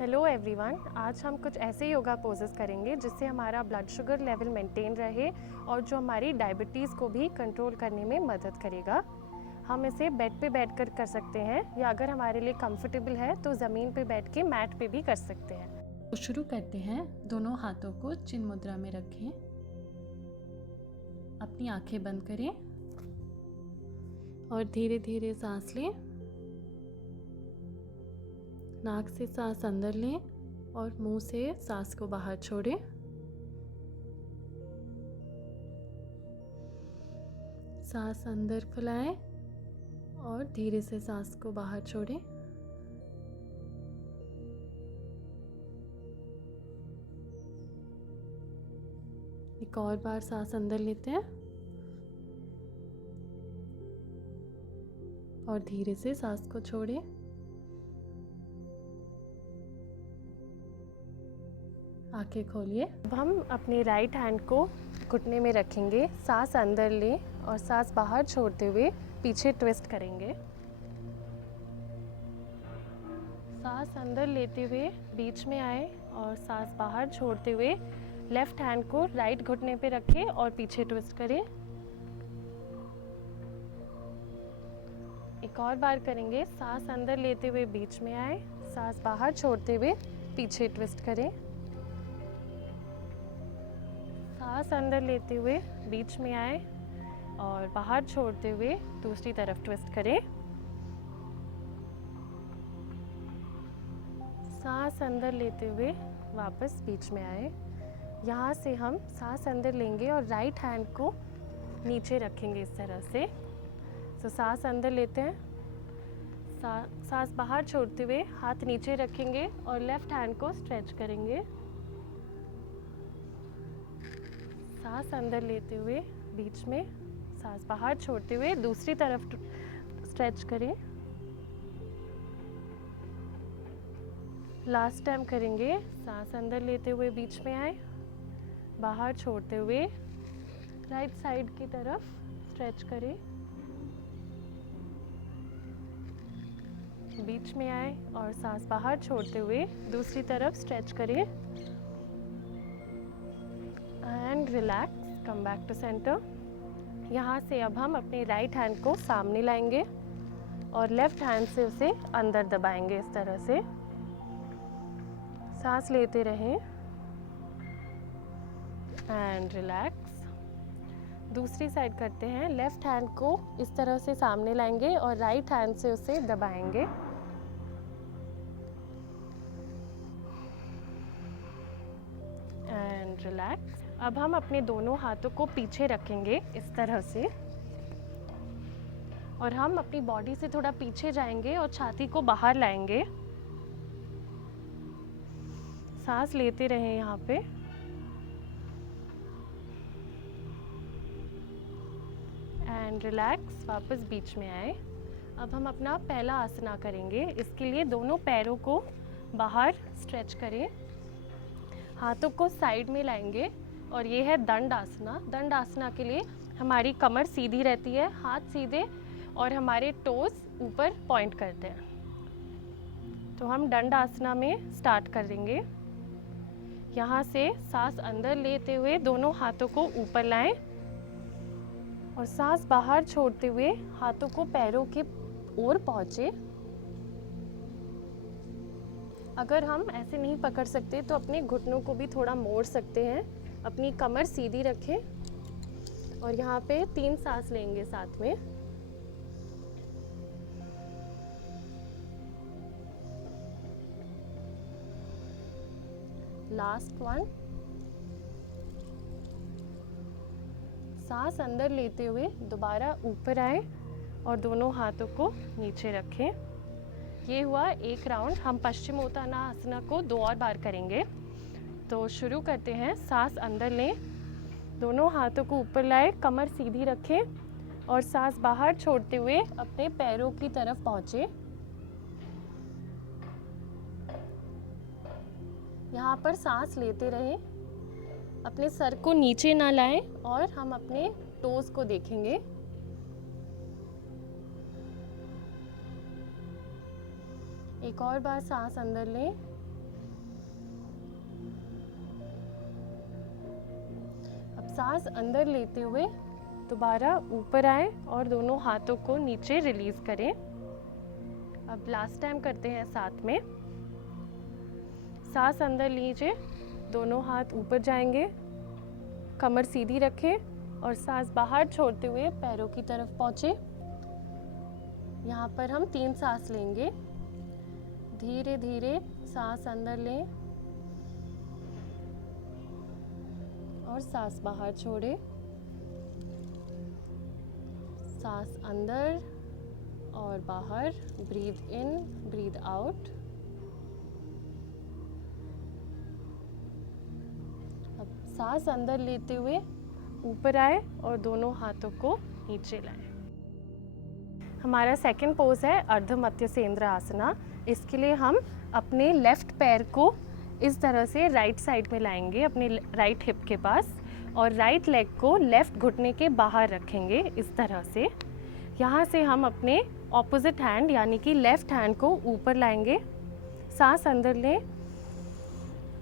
Hello everyone, आज हम कुछ ऐसे योगा पोजेस करेंगे जिससे हमारा ब्लड शुगर लेवल मेंटेन रहे और जो हमारी डायबिटीज़ को भी कंट्रोल करने में मदद करेगा। हम इसे बेड पे बैठकर कर सकते हैं या अगर हमारे लिए कंफर्टेबल है तो ज़मीन पे बैठ के मैट पे भी कर सकते हैं। तो शुरू करते हैं। दोनों हाथों को चिन्ह मुद्रा में रखें, अपनी आंखें बंद करें और धीरे धीरे सांस लें। नाक से सांस अंदर लें और मुंह से सांस को बाहर छोड़ें। सांस अंदर फुलाएं और धीरे से सांस को बाहर छोड़ें। एक और बार सांस अंदर लेते हैं और धीरे से सांस को छोड़ें। आंखें खोलिए। अब हम अपने राइट हैंड को घुटने में रखेंगे, सांस अंदर लें और सांस बाहर छोड़ते हुए पीछे ट्विस्ट करेंगे। सांस अंदर लेते हुए बीच में आए और सांस बाहर छोड़ते हुए लेफ्ट हैंड को राइट घुटने पे रखें और पीछे ट्विस्ट करें। एक और बार करेंगे। सांस अंदर लेते हुए बीच में आए, सांस बाहर छोड़ते हुए पीछे ट्विस्ट करें। सांस अंदर लेते हुए बीच में आए और बाहर छोड़ते हुए दूसरी तरफ ट्विस्ट करें। सांस अंदर लेते हुए वापस बीच में आए। यहाँ से हम सांस अंदर लेंगे और राइट हैंड को नीचे रखेंगे इस तरह से। तो सांस अंदर लेते हैं, सांस बाहर छोड़ते हुए हाथ नीचे रखेंगे और लेफ्ट हैंड को स्ट्रेच करेंगे। सांस अंदर लेते हुए बीच में, सांस बाहर छोड़ते हुए दूसरी तरफ स्ट्रेच करें। लास्ट टाइम करेंगे। सांस अंदर लेते हुए बीच में आए, बाहर छोड़ते हुए राइट साइड की तरफ स्ट्रेच करें। बीच में आए और सांस बाहर छोड़ते हुए दूसरी तरफ स्ट्रेच करें and relax, come back to centre. यहाँ से अब हम अपने राइट हैंड को सामने लाएंगे और लेफ्ट हैंड से उसे अंदर दबाएंगे इस तरह से। सांस लेते रहें एंड रिलैक्स। दूसरी साइड करते हैं। लेफ्ट हैंड को इस तरह से सामने लाएंगे और राइट हैंड से उसे दबाएंगे। And relax. अब हम अपने दोनों हाथों को पीछे रखेंगे इस तरह से और हम अपनी बॉडी से थोड़ा पीछे जाएंगे और छाती को बाहर लाएंगे। सांस लेते रहें यहाँ पे एंड रिलैक्स। वापस बीच में आए। अब हम अपना पहला आसना करेंगे। इसके लिए दोनों पैरों को बाहर स्ट्रेच करें, हाथों को साइड में लाएंगे और ये है दंड आसना। दंड आसना के लिए हमारी कमर सीधी रहती है, हाथ सीधे और हमारे टोस ऊपर पॉइंट करते हैं। तो हम दंड आसना में स्टार्ट करेंगे। यहाँ से सांस अंदर लेते हुए दोनों हाथों को ऊपर लाएं और सांस बाहर छोड़ते हुए हाथों को पैरों के ओर पहुँचे। अगर हम ऐसे नहीं पकड़ सकते तो अपने घुटनों को भी थोड़ा मोड़ सकते हैं। अपनी कमर सीधी रखें और यहाँ पे 3 सांस लेंगे साथ में। Last one. सांस अंदर लेते हुए दोबारा ऊपर आए और दोनों हाथों को नीचे रखें। ये हुआ एक राउंड। हम पश्चिमोत्तानासना को 2 और बार करेंगे। तो शुरू करते हैं। सांस अंदर लें, दोनों हाथों को ऊपर लाएं, कमर सीधी रखें और सांस बाहर छोड़ते हुए अपने पैरों की तरफ पहुँचे। यहाँ पर सांस लेते रहें, अपने सर को नीचे ना लाएं और हम अपने टोस को देखेंगे। एक और बार सांस अंदर लें सांस अंदर लेते हुए दोबारा ऊपर आए और दोनों हाथों को नीचे रिलीज करें। अब लास्ट टाइम करते हैं साथ में। सांस अंदर लीजिए, दोनों हाथ ऊपर जाएंगे, कमर सीधी रखें और सांस बाहर छोड़ते हुए पैरों की तरफ पहुँचे। यहाँ पर हम 3 सांस लेंगे। धीरे धीरे सांस अंदर लें और सांस बाहर छोड़ें। सांस अंदर और बाहर, ब्रीथ इन, ब्रीथ आउट। अब सांस अंदर लेते हुए ऊपर आए और दोनों हाथों को नीचे लाएं। हमारा सेकंड पोज है अर्ध मत्स्येंद्र आसना। इसके लिए हम अपने लेफ्ट पैर को इस तरह से राइट साइड में लाएंगे, अपने राइट हिप के पास, और राइट लेग को लेफ्ट घुटने के बाहर रखेंगे इस तरह से। यहाँ से हम अपने ऑपोजिट हैंड यानी कि लेफ्ट हैंड को ऊपर लाएंगे। सांस अंदर लें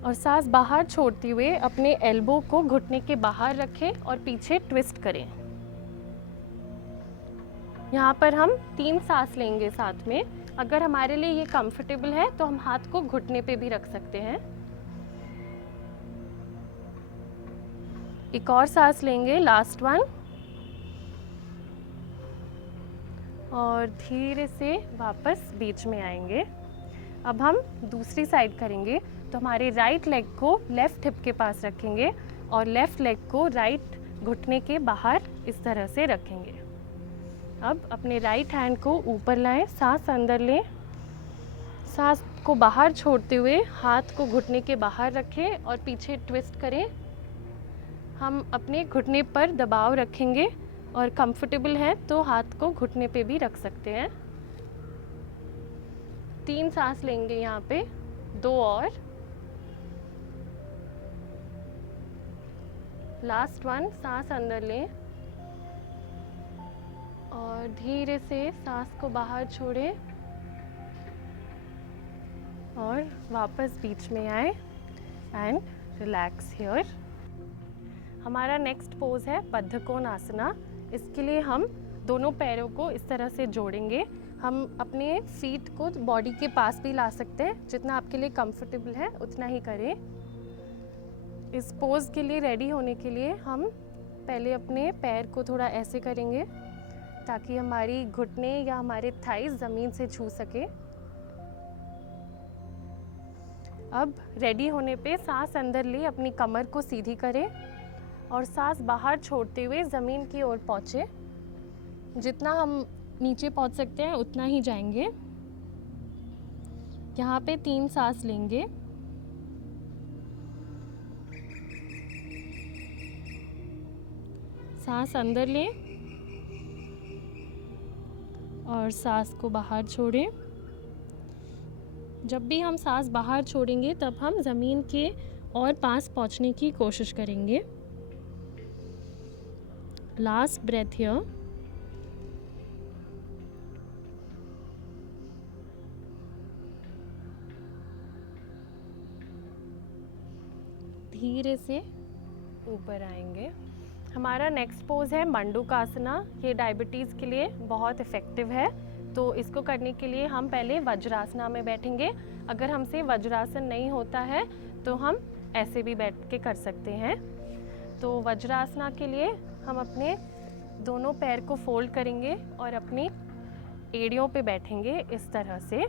और सांस बाहर छोड़ते हुए अपने एल्बो को घुटने के बाहर रखें और पीछे ट्विस्ट करें। यहाँ पर हम 3 सांस लेंगे साथ में। अगर हमारे लिए ये कंफर्टेबल है तो हम हाथ को घुटने पे भी रख सकते हैं। एक और सांस लेंगे, लास्ट वन, और धीरे से वापस बीच में आएंगे। अब हम दूसरी साइड करेंगे, तो हमारे राइट लेग को लेफ्ट हिप के पास रखेंगे और लेफ्ट लेग को राइट घुटने के बाहर इस तरह से रखेंगे। अब अपने राइट हैंड को ऊपर लाएं, सांस अंदर लें, सांस को बाहर छोड़ते हुए हाथ को घुटने के बाहर रखें और पीछे ट्विस्ट करें। हम अपने घुटने पर दबाव रखेंगे और कंफर्टेबल है तो हाथ को घुटने पे भी रख सकते हैं। 3 सांस लेंगे यहाँ पे, 2 और, लास्ट वन। सांस अंदर लें और धीरे से सांस को बाहर छोड़ें और वापस बीच में आए एंड रिलैक्स हियर। हमारा नेक्स्ट पोज है बद्धकोण आसना। इसके लिए हम दोनों पैरों को इस तरह से जोड़ेंगे। हम अपने फीट को बॉडी के पास भी ला सकते हैं, जितना आपके लिए कंफर्टेबल है उतना ही करें। इस पोज के लिए रेडी होने के लिए हम पहले अपने पैर को थोड़ा ऐसे करेंगे ताकि हमारी घुटने या हमारे थाइस ज़मीन से छू सके। अब रेडी होने पे सांस अंदर ले अपनी कमर को सीधी करें और सांस बाहर छोड़ते हुए ज़मीन की ओर पहुँचे। जितना हम नीचे पहुँच सकते हैं उतना ही जाएंगे। यहाँ पे 3 सांस लेंगे। सांस अंदर लें और सांस को बाहर छोड़ें। जब भी हम सांस बाहर छोड़ेंगे तब हम ज़मीन के और पास पहुँचने की कोशिश करेंगे। Last breath here. धीरे से ऊपर आएंगे। हमारा नेक्स्ट पोज है मंडूकासना। ये डायबिटीज़ के लिए बहुत इफ़ेक्टिव है, तो इसको करने के लिए हम पहले वज्रासना में बैठेंगे। अगर हमसे वज्रासन नहीं होता है तो हम ऐसे भी बैठ के कर सकते हैं। तो वज्रासना के लिए हम अपने दोनों पैर को फोल्ड करेंगे और अपनी एड़ियों पे बैठेंगे इस तरह से।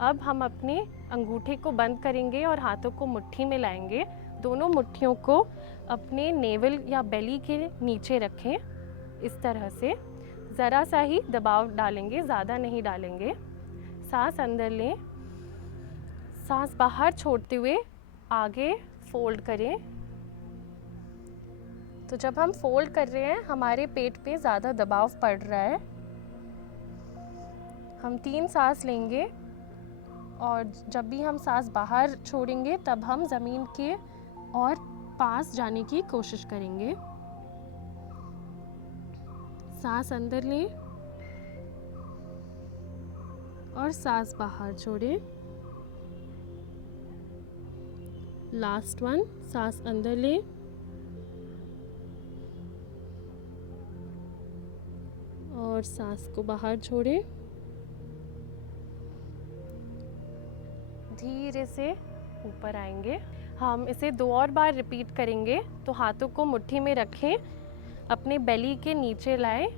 अब हम अपने अंगूठे को बंद करेंगे और हाथों को मुट्ठी में लाएंगे। दोनों मुट्ठियों को अपने नेवल या बेली के नीचे रखें इस तरह से। ज़रा सा ही दबाव डालेंगे, ज़्यादा नहीं डालेंगे। सांस अंदर लें, सांस बाहर छोड़ते हुए आगे फोल्ड करें। तो जब हम फोल्ड कर रहे हैं हमारे पेट पे ज़्यादा दबाव पड़ रहा है। हम 3 सांस लेंगे और जब भी हम सांस बाहर छोड़ेंगे तब हम ज़मीन के और पास जाने की कोशिश करेंगे। सांस अंदर लें और सांस बाहर छोड़ें। लास्ट वन, सांस अंदर लें और सांस को बाहर छोड़ें। धीरे से ऊपर आएंगे। हम इसे 2 और बार रिपीट करेंगे। तो हाथों को मुट्ठी में रखें, अपने बेली के नीचे लाएं,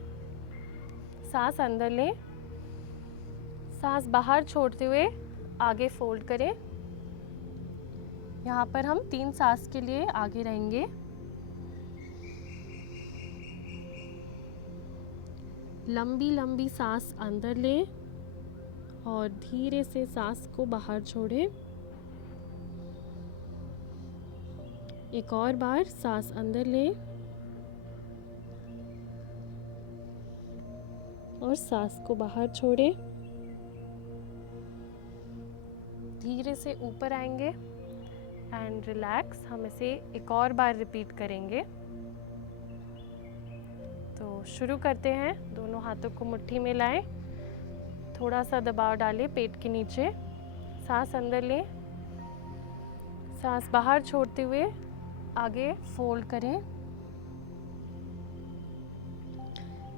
सांस अंदर लें, सांस बाहर छोड़ते हुए आगे फोल्ड करें। यहाँ पर हम 3 सांस के लिए आगे रहेंगे। लंबी लंबी सांस अंदर लें और धीरे से सांस को बाहर छोड़ें। एक और बार सांस अंदर लें और सांस को बाहर छोड़ें। धीरे से ऊपर आएंगे एंड रिलैक्स। हम इसे एक और बार रिपीट करेंगे। तो शुरू करते हैं। दोनों हाथों को मुट्ठी में लाएं, थोड़ा सा दबाव डालें पेट के नीचे, सांस अंदर लें, सांस बाहर छोड़ते हुए आगे फोल्ड करें।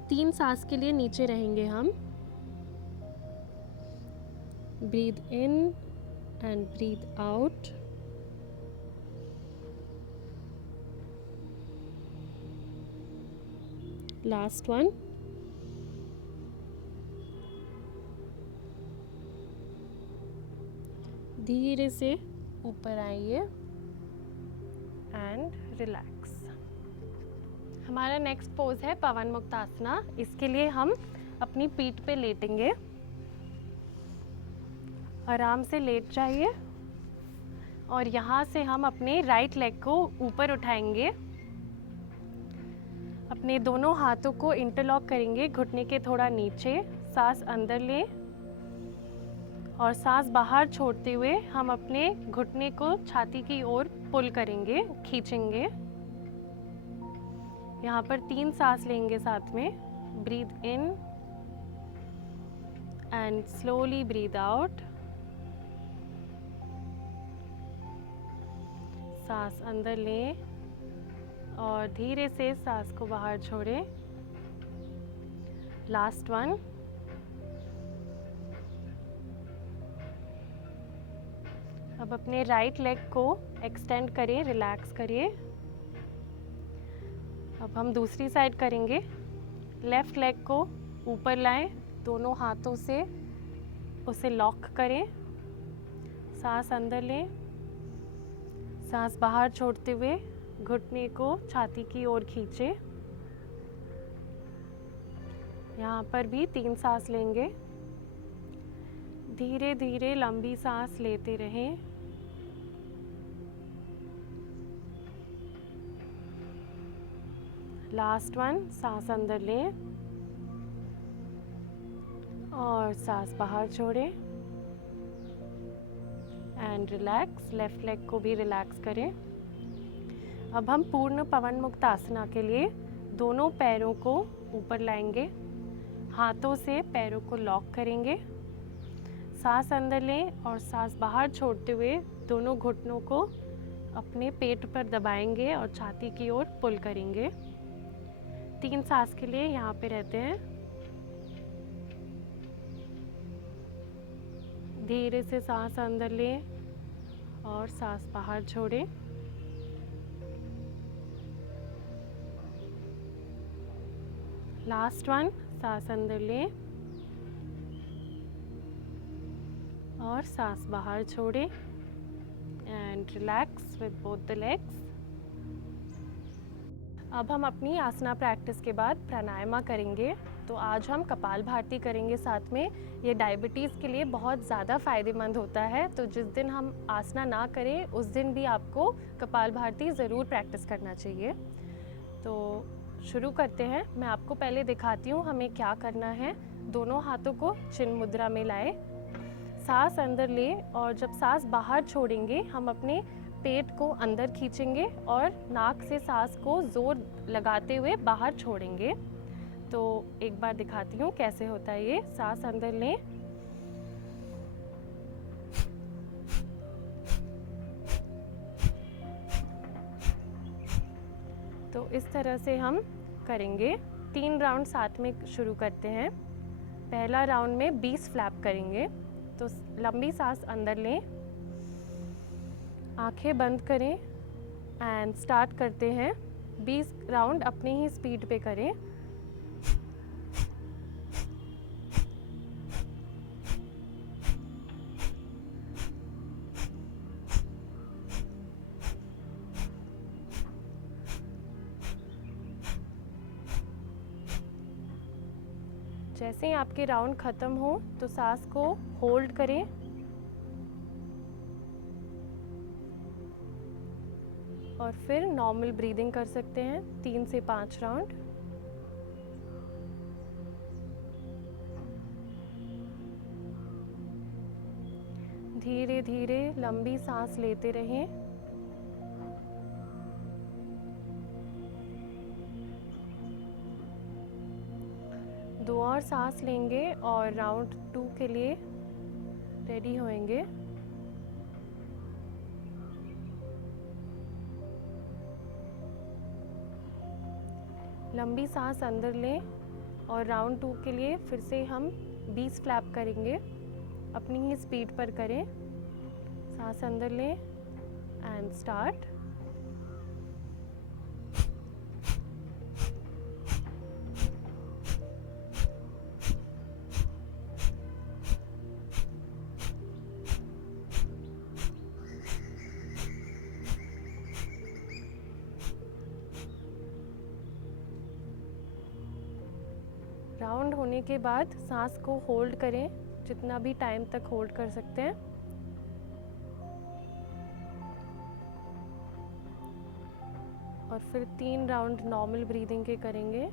3 सांस के लिए नीचे रहेंगे हम। Breathe in and breathe out. Last one. धीरे से ऊपर आइए एंड रिलैक्स। हमारा नेक्स्ट पोज है पवन मुक्तासना। इसके लिए हम अपनी पीठ पे लेटेंगे। आराम से लेट जाइए और यहाँ से हम अपने राइट लेग को ऊपर उठाएंगे। अपने दोनों हाथों को इंटरलॉक करेंगे घुटने के थोड़ा नीचे। सांस अंदर लें और सांस बाहर छोड़ते हुए हम अपने घुटने को छाती की ओर पुल करेंगे, खींचेंगे। यहाँ पर 3 सांस लेंगे साथ में। Breathe in and slowly breathe out. सांस अंदर लें और धीरे से सांस को बाहर छोड़ें। Last one. अब अपने राइट लेग को एक्सटेंड करें, रिलैक्स करिए। अब हम दूसरी साइड करेंगे। लेफ्ट लेग को ऊपर लाएं, दोनों हाथों से उसे लॉक करें। सांस अंदर लें, सांस बाहर छोड़ते हुए घुटने को छाती की ओर खींचें। यहाँ पर भी 3 सांस लेंगे। धीरे धीरे लंबी सांस लेते रहें। Last one. सांस अंदर लें और सांस बाहर छोड़ें एंड रिलैक्स। लेफ्ट लेग को भी रिलैक्स करें। अब हम पूर्ण पवन मुक्तासना के लिए दोनों पैरों को ऊपर लाएंगे, हाथों से पैरों को लॉक करेंगे। सांस अंदर लें और सांस बाहर छोड़ते हुए दोनों घुटनों को अपने पेट पर दबाएंगे और छाती की ओर पुल करेंगे। 3 सांस के लिए यहाँ पे रहते हैं। धीरे से सांस अंदर लें और सांस बाहर छोड़ें। Last one. सांस अंदर लें और सांस बाहर छोड़ें and relax with both the legs. अब हम अपनी आसना प्रैक्टिस के बाद प्राणायामा करेंगे। तो आज हम कपालभाति करेंगे साथ में। ये डायबिटीज़ के लिए बहुत ज़्यादा फ़ायदेमंद होता है। तो जिस दिन हम आसना ना करें उस दिन भी आपको कपालभाति ज़रूर प्रैक्टिस करना चाहिए। तो शुरू करते हैं। मैं आपको पहले दिखाती हूँ हमें क्या करना है। दोनों हाथों को चिन्ह मुद्रा में लाएं, सांस अंदर लें और जब सांस बाहर छोड़ेंगे हम अपने पेट को अंदर खींचेंगे और नाक से सांस को जोर लगाते हुए बाहर छोड़ेंगे। तो एक बार दिखाती हूँ कैसे होता है ये। सांस अंदर लें, तो इस तरह से हम करेंगे। 3 राउंड साथ में शुरू करते हैं। पहला राउंड में 20 फ्लैप करेंगे। तो लंबी सांस अंदर लें, आंखें बंद करें एंड स्टार्ट करते हैं। 20 राउंड अपनी ही स्पीड पे करें। जैसे ही आपके राउंड ख़त्म हो तो सांस को होल्ड करें और फिर नॉर्मल ब्रीदिंग कर सकते हैं 3 से 5 राउंड। धीरे धीरे लंबी सांस लेते रहें। दो और सांस लेंगे और राउंड 2 के लिए रेडी होएंगे। लंबी सांस अंदर लें और राउंड 2 के लिए फिर से हम 20 फ्लैप करेंगे। अपनी ही स्पीड पर करें। सांस अंदर लें एंड स्टार्ट। राउंड होने के बाद सांस को होल्ड करें, जितना भी टाइम तक होल्ड कर सकते हैं। और फिर 3 राउंड नॉर्मल ब्रीदिंग के करेंगे।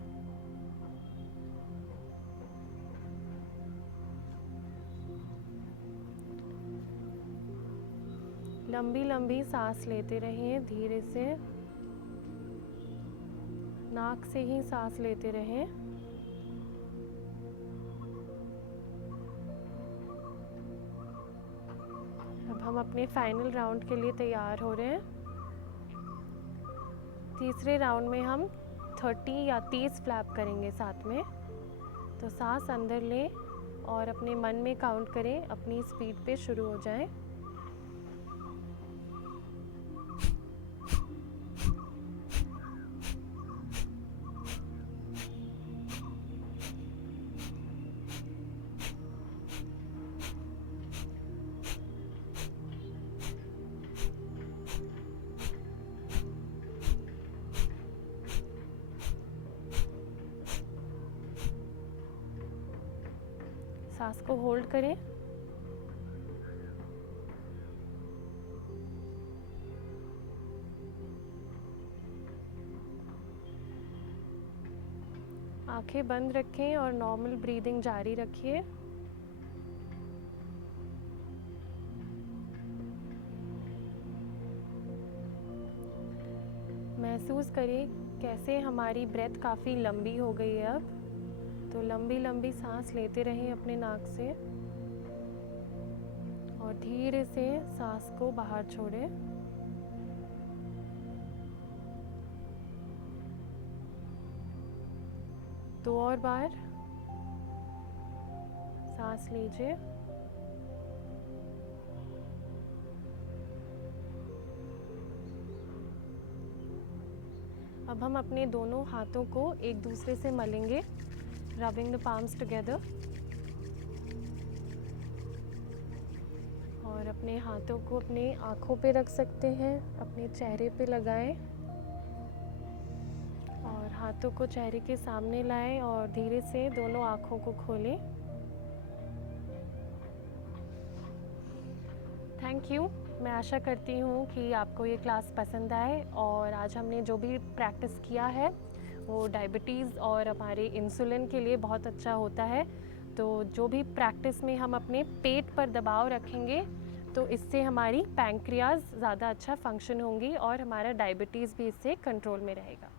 लंबी लंबी सांस लेते रहिए, धीरे से नाक से ही सांस लेते रहें। अब हम अपने फाइनल राउंड के लिए तैयार हो रहे हैं। तीसरे राउंड में हम 30 या 30 फ्लैप करेंगे साथ में। तो सांस अंदर लें और अपने मन में काउंट करें, अपनी स्पीड पे शुरू हो जाएं। सांस को होल्ड करें। आंखें बंद रखें और नॉर्मल ब्रीदिंग जारी रखिए। महसूस करें कैसे हमारी ब्रेथ काफ़ी लंबी हो गई है अब। तो लंबी लंबी सांस लेते रहें अपने नाक से और धीरे से सांस को बाहर छोड़ें। दो और बार सांस लीजिए। अब हम अपने दोनों हाथों को एक दूसरे से मलेंगे, rubbing the palms together। और अपने हाथों को अपने आँखों पे रख सकते हैं, अपने चेहरे पे लगाएं और हाथों को चेहरे के सामने लाएं और धीरे से दोनों आँखों को खोलें। Thank you. मैं आशा करती हूँ कि आपको ये क्लास पसंद आए और आज हमने जो भी प्रैक्टिस किया है वो डायबिटीज़ और हमारे इंसुलिन के लिए बहुत अच्छा होता है। तो जो भी प्रैक्टिस में हम अपने पेट पर दबाव रखेंगे तो इससे हमारी पैंक्रियाज ज़्यादा अच्छा फंक्शन होंगी और हमारा डायबिटीज़ भी इससे कंट्रोल में रहेगा।